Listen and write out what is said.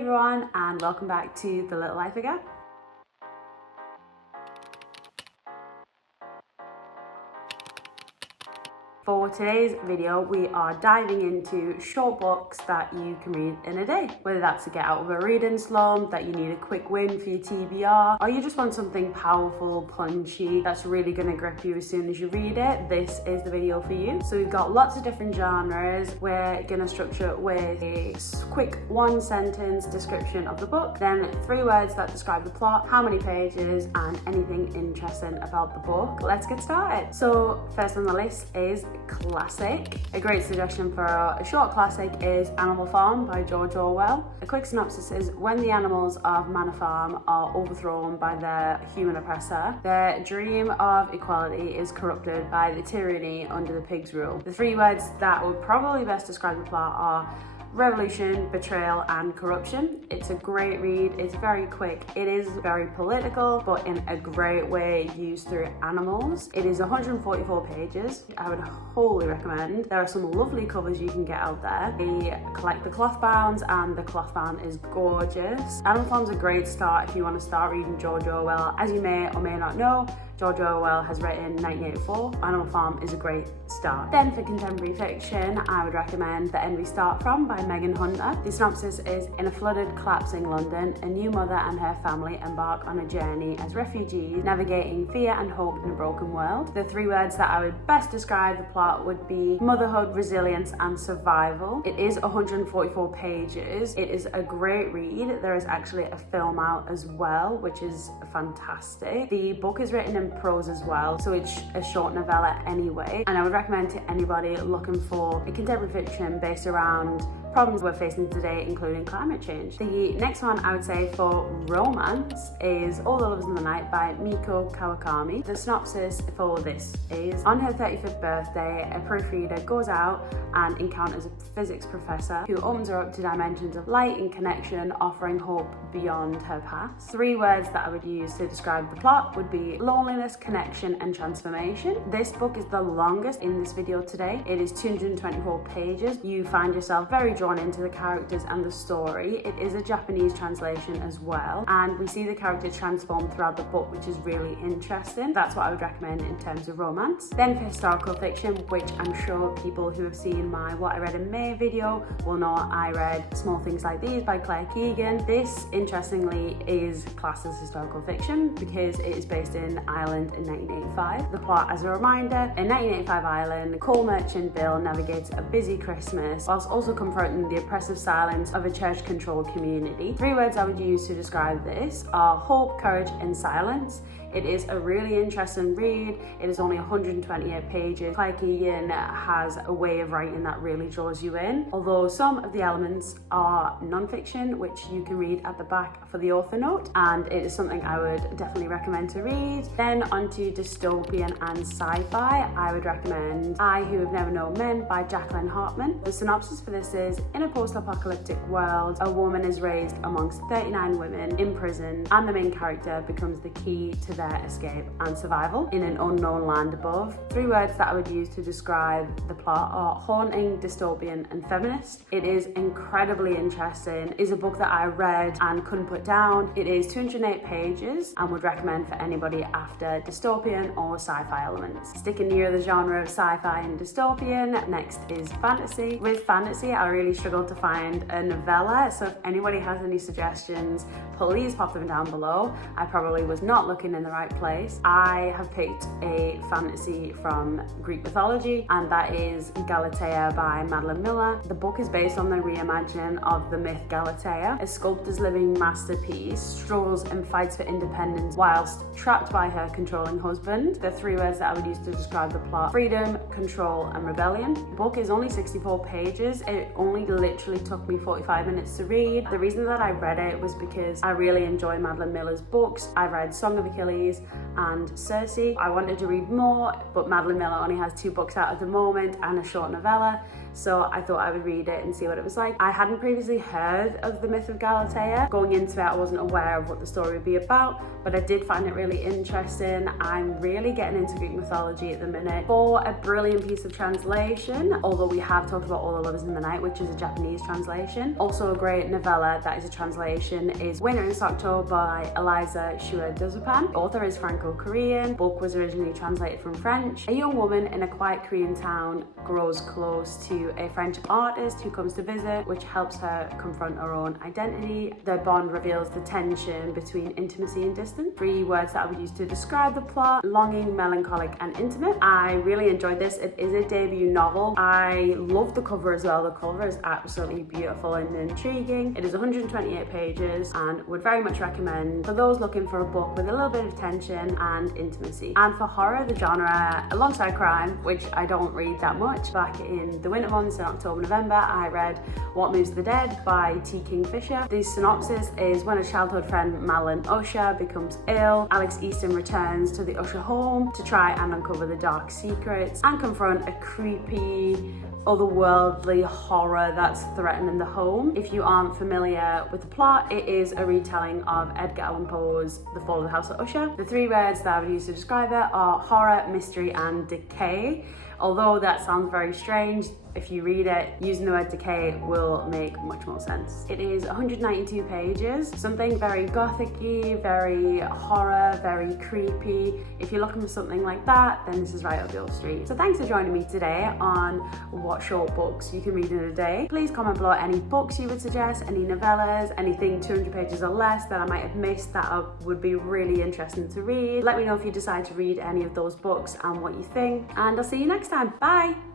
everyone, and welcome back to The Little Life Again. For today's video, we are diving into short books that you can read in a day. Whether that's to get out of a reading slump, that you need a quick win for your TBR, or you just want something powerful, punchy, that's really going to grip you as soon as you read it, this is the video for you. So we've got lots of different genres. We're going to structure it with a quick one-sentence description of the book, then 3 words that describe the plot, how many pages, and anything interesting about the book. Let's get started. So first on the list is classic. A great suggestion for a short classic is Animal Farm by George Orwell. A quick synopsis is: when the animals of Manor Farm are overthrown by their human oppressor, their dream of equality is corrupted by the tyranny under the pig's rule. The 3 words that would probably best describe the plot are revolution, betrayal, and corruption. It's a great read. It's very quick. It is very political, but in a great way, used through animals. It is 144 pages. I would wholly recommend. There are some lovely covers you can get out there. They collect the cloth bounds, and the cloth bound is gorgeous. Animal Farm's a great start if you want to start reading George Orwell. As you may or may not know, George Orwell has written 1984. Animal Farm is a great start. Then for contemporary fiction, I would recommend The End We Start From by Megan Hunter. The synopsis is: in a flooded, collapsing London, a new mother and her family embark on a journey as refugees, navigating fear and hope in a broken world. The 3 words that I would best describe the plot would be motherhood, resilience, and survival. It is 144 pages. It is a great read. There is actually a film out as well, which is fantastic. The book is written in prose as well, so it's a short novella anyway, and I would recommend to anybody looking for a contemporary fiction based around problems we're facing today, including climate change. The next one I would say for romance is All the Lovers in the Night by Miko Kawakami. The synopsis for this is: on her 35th birthday, a proofreader goes out and encounters a physics professor who opens her up to dimensions of light and connection, offering hope beyond her past. 3 words that I would use to describe the plot would be loneliness, connection, and transformation. This book is the longest in this video today. It is 224 pages. You find yourself very drawn into the characters and the story. It is a Japanese translation as well, and we see the characters transform throughout the book, which is really interesting. That's what I would recommend in terms of romance. Then for historical fiction, which I'm sure people who have seen my What I Read in May video will know, I read Small Things Like These by Claire Keegan. This, interestingly, is classed as historical fiction because it is based in Ireland in 1985. The plot, as a reminder: in 1985 Ireland, coal merchant Bill navigates a busy Christmas whilst also confronting the oppressive silence of a church-controlled community. 3 words I would use to describe this are hope, courage, and silence. It is a really interesting read. It is only 128 pages. Claire Keegan has a way of writing that really draws you in, although some of the elements are non-fiction, which you can read at the back for the author note, and it is something I would definitely recommend to read. Then onto dystopian and sci-fi, I would recommend I Who Have Never Known Men by Jacqueline Hartman. The synopsis for this is: in a post-apocalyptic world, a woman is raised amongst 39 women in prison, and the main character becomes the key to their escape and survival in an unknown land above. 3 words that I would use to describe the plot are haunting, dystopian, and feminist. It is incredibly interesting. It is a book that I read and couldn't put down. It is 208 pages and would recommend for anybody after dystopian or sci-fi elements. Sticking near the genre of sci-fi and dystopian, next is fantasy. With fantasy, I really struggled to find a novella, so if anybody has any suggestions, please pop them down below. I probably was not looking in the right place. I have picked a fantasy from Greek mythology, and that is Galatea by Madeline Miller. The book is based on the reimagining of the myth Galatea, a sculptor's living masterpiece, struggles and fights for independence whilst trapped by her controlling husband. The 3 words that I would use to describe the plot: freedom, control, and rebellion. The book is only 64 pages. It only literally took me 45 minutes to read. The reason that I read it was because I really enjoy Madeline Miller's books. I read Song of Achilles and Circe. I wanted to read more, but Madeline Miller only has 2 books out at the moment and a short novella. so I thought I would read it and see what it was like. I hadn't previously heard of the myth of Galatea. Going into it, I wasn't aware of what the story would be about, but I did find it really interesting. I'm really getting into Greek mythology at the minute. For a brilliant piece of translation, although we have talked about All the Lovers in the Night, which is a Japanese translation. Also a great novella that is a translation is Winter in Stockholm by Eliza Shua-Dozupan. The author is Franco-Korean. Book was originally translated from French. A young woman in a quiet Korean town grows close to a French artist who comes to visit, which helps her confront her own identity. The bond reveals the tension between intimacy and distance. 3 words that I would use to describe the plot: longing, melancholic, and intimate. I really enjoyed this. It is a debut novel. I love the cover as well. The cover is absolutely beautiful and intriguing. It is 128 pages and would very much recommend for those looking for a book with a little bit of tension and intimacy. And for horror, the genre alongside crime, which I don't read that much. Back in the winter months in October, November, I read What Moves the Dead by T. Kingfisher. The synopsis is when a childhood friend, Madeline Usher, becomes ill, Alex Easton returns to the Usher home to try and uncover the dark secrets and confront a creepy, otherworldly horror that's threatening the home. If you aren't familiar with the plot, it is a retelling of Edgar Allan Poe's The Fall of the House of Usher. The 3 words that I would use to describe it are horror, mystery, and decay. Although that sounds very strange, if you read it, using the word decay will make much more sense. It is 192 pages, something very gothic-y, very horror, very creepy. If you're looking for something like that, then this is right up your street. So thanks for joining me today on what short books you can read in a day. Please comment below any books you would suggest, any novellas, anything 200 pages or less that I might have missed that would be really interesting to read. Let me know if you decide to read any of those books and what you think, and I'll see you next time. Bye!